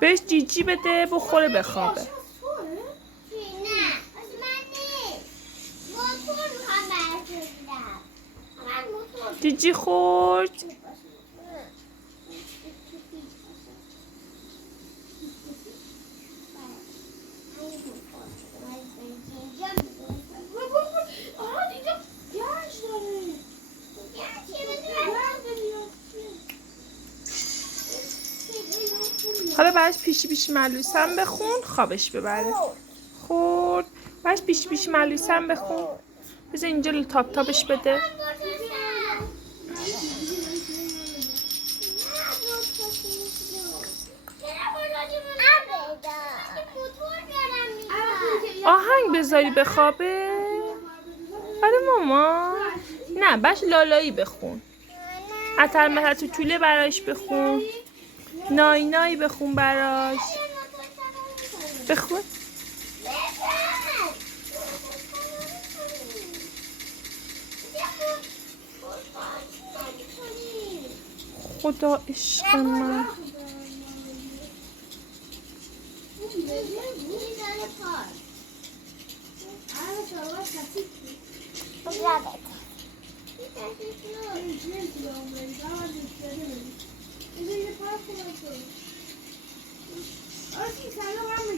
بهش جیجی بده بخوره بخوابه. جیجی خورد. حالا براش پیشی پیشی ملوسم بخون خوابش ببره. خورد. براش پیشی پیشی ملوسم بخون. بذار اینجا تاپ تاپش بده. آهنگ بذاری بخوابه. آره ماما. نه باش لالایی بخون. اتر متر تو طوله براش بخون. نای نای بخون براش. بخون. خدا عشق من.